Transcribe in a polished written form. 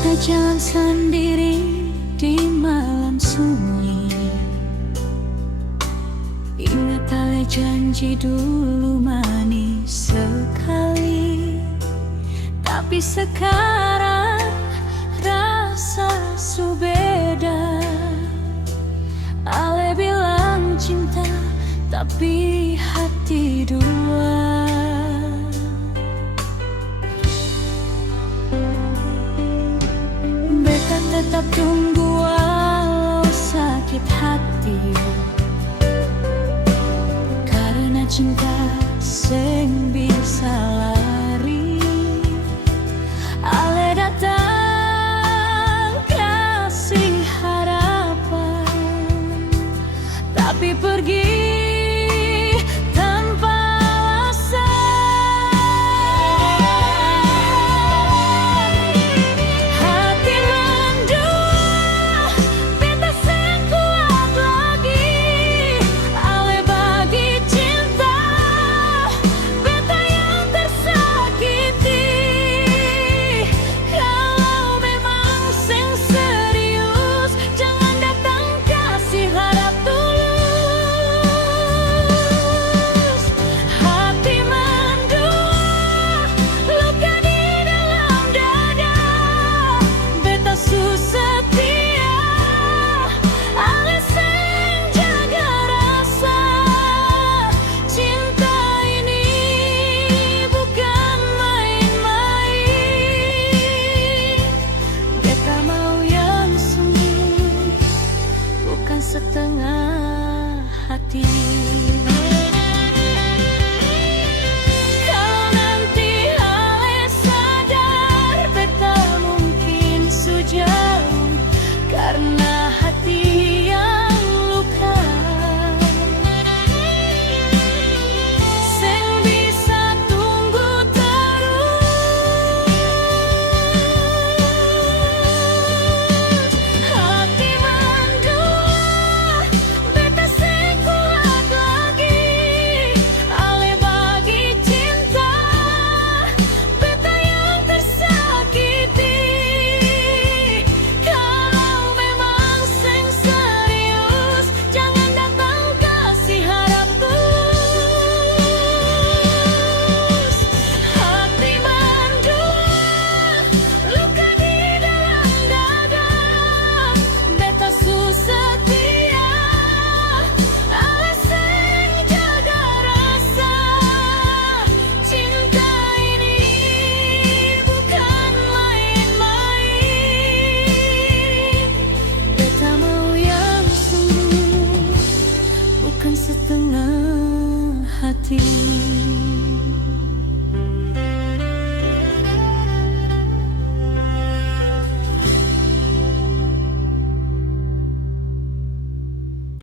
Kita jalan sendiri di malam sunyi. Ingat tali janji dulu manis sekali, tapi sekarang rasa su beda. Ale bilang cinta, tapi hati dua. Beta tetap tunggu walau sakit hati, karena cinta sing bisa lari. Ale datang kasih harapan, tapi pergi tanpa alasan. Hati mendua, beta sing kuat lagi. Ale bagi cinta, beta yang tersakiti. Kalau memang sing serius, jangan datang kasih harap tulus. Hati mendua, luka di dalam dada. Beta su setia, ale sing jaga rasa. Cinta ini bukan main-main. Beta mau yang sungguh, bukan setengah hati. Kalau nanti ale sadar, beta mungkin sujauh karena hati yang luka. Sing bisa tunggu terus. Hati mendua, beta sing kuat lagi. Ale bagi cinta, beta yang tersakiti. Kalau memang sing serius, jangan datang kasih harap tulus. Hati mendua, luka di dalam dada. Beta su setia, ale sing jaga rasa. Cinta ini bukan main-main. Beta mau yang sungguh, bukan setengah hati.